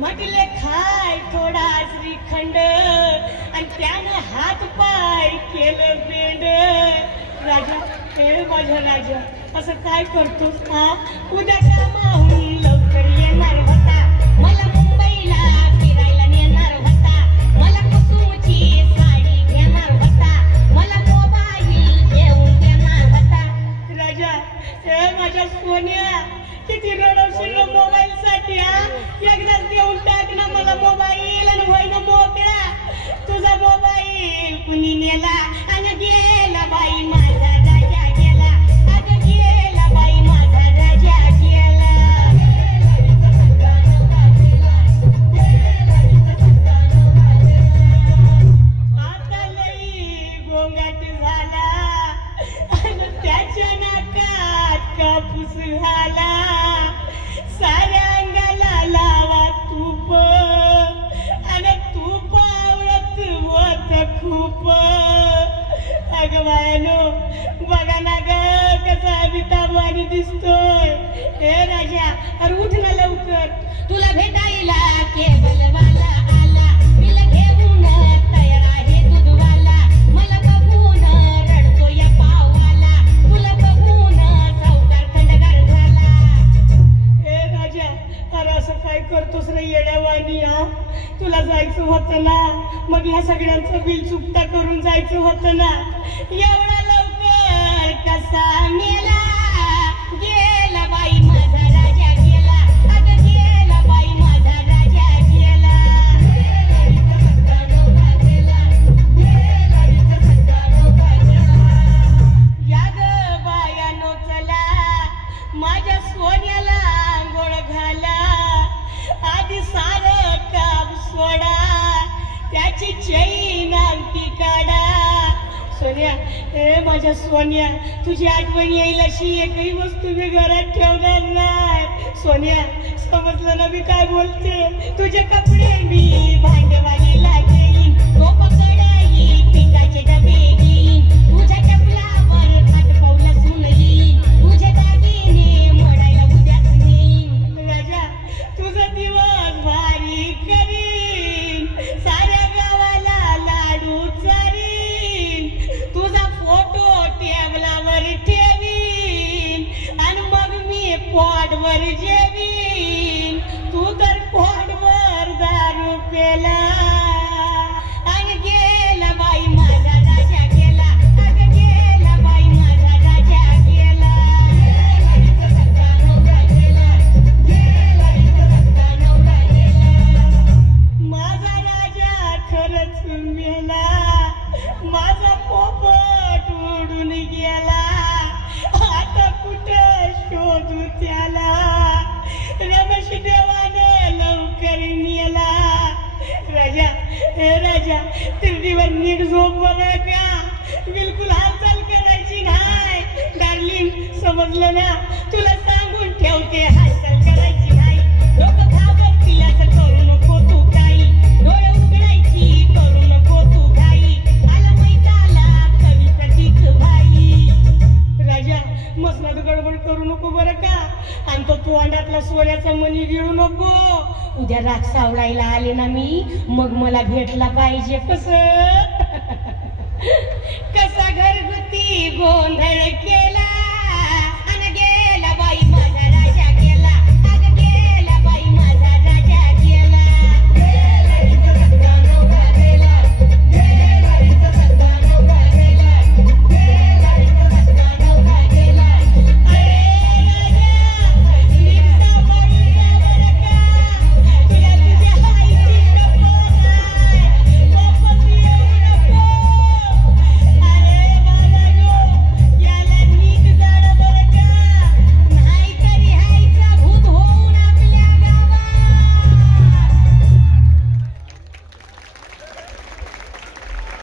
म्हटले खाय थोडा श्रीखंड आणि त्यानं हात पाय केलं बेंड. राजा हे माझ्या राजा असं काय करतोस हा? उद्या कामाहून लवकर येणार होता, मला मुंबईला फिरायला नेणार होता, मला कुसुमची साडी घेणार होता, मला मोबाईल घेऊन देणार होता. राजा हे माझ्या सोन्या किती रडवशील मोबाईल साठी हा? एकदाच देऊन टाक ना मला मोबाईल आणि होय ना मोकळा. तुझा मोबाईल कुणी नेला आणि गेला बाई माझा राजा गेला, अगं गेला बाई माझा राजा गेला. आता लई गोंगाट झाला आणि त्याच्या नाकात कापूस झाला, साऱ्या अंगाला लावा तूप आणि तूप आवडत होत खूप. अगं बायानो बघा ना ग कसा अमिताभवानी दिसतोय. हे राजा अरे उठ ना लवकर, तुला भेटायला केबलवाला आला, बिल घेऊन तयार आहे दूधवाला, मला बघून रडतो या पाववाला, तुला बघून सावकार थंडगार झाला. हे राजा अरे असं काय करतोस रे येड्यावानी हा? तुला जायचं होतं ना, मग ह्या सगळ्यांचं बिल चुकता करून जायचं होतं ना. एवढा लवकर कसा मेला? गेला बाई माझा राजा गेला, अगं गेला बाई माझा राजा गेला. या ग बायानो चला माझ्या सोन्याला आंघोळ घाला, आधी सारं काम सोडा, त्याची चैन अंगठी काढा. सोन्या हे माझ्या सोन्या तुझी आठवण येईल अशी एकही वस्तू मी घरात ठेवणार नाही. सोन्या समजलं ना मी काय बोलते? तुझे कपडे मी भांडेवालीला घेईन, टोपकडाई पिठाचे डबे घेईन, तुझ्या टपलावर खाट पावला सुन येईन, तुझे दागिने मोडायला उद्याच नेईन. राजा तुझं दिवस भारी करीन, साऱ्या गावाला लाडू चारीन, तुझा फोटो टेबलावर ठेवीन आणि मग मी पोटवर जेवीन. तू तर पोटवर दारू पेला आणि गेला बाई माझा राजा गेला, अगं गेला बाई माझा राजा गेला. माझा राजा खरंच मेला, माझा पोपट उडून गेला, आता कुठं शोधू त्याला? रमेश देवाने लवकर नेला. राजा हे राजा तिरडीवर नीट झोप बरं का, बिलकुल हालचाल करायची नाही. डार्लिंग समजलं ना, तुला सांगून ठेवते हालचाल करायची नाही. लोक घाबरतील असं करू नको तू काही, डोळे उघडायची करू नको तू घाई, आला मैदाला कवी प्रतीक भाई. राजा मसनात गडबड करू नको बरं का, आणि तो तोंडातला सोन्याचा मणी गिळू नको. उद्या राग सावडायला आले ना मी, मग मला भेटला पाहिजे. कसं कसा घरगुती गोंधळ केला